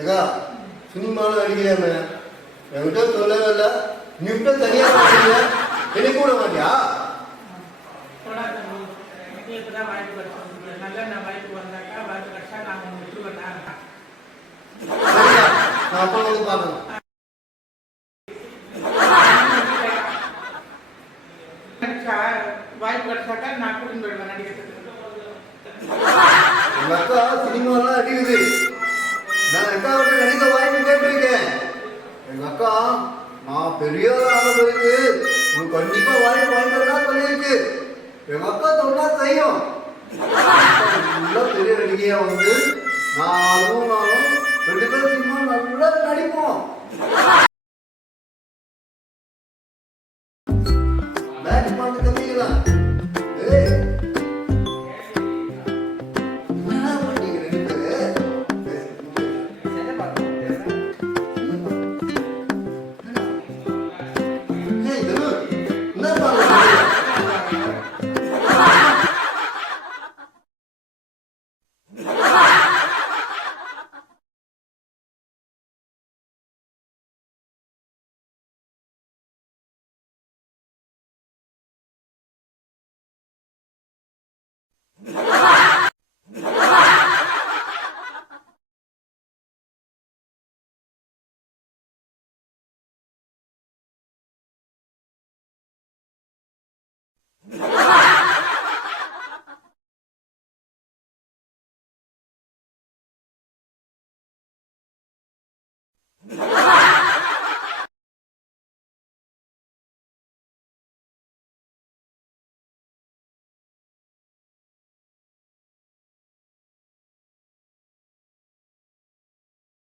ஏகா சினிமாவில் நடிக்கிறேன் என்கிட்ட சொல்லவே இல்லை. நீ விட்ட தனியாக நடிக்கிறீங்க, என்னை கூட மாட்டியா? நான் அப்போ வந்து பார்க்கணும். வாய்ப்பு கிடைச்சாக்கா நான் கூட்டிட்டு போயிடுவேன் நடிக்கிறதுக்கு. எங்க அக்கா சினிமாலாம் நடிக்குது. நான் அக்காவுக்கு நடிக்க வாய்ப்பு கேட்டிருக்கேன். எங்க அக்கா நான் பெரிய ஆளுக்கு உனக்கு கண்டிப்பா வாய்ப்பு வாங்கிக்கிறதா சொல்லியிருக்கு. எங்க அக்கா சொன்னா செய்யும். பெரிய நடிகையா வந்து நானும் ரெண்டு பேரும் சினிமா நல்லா நடிப்போம்.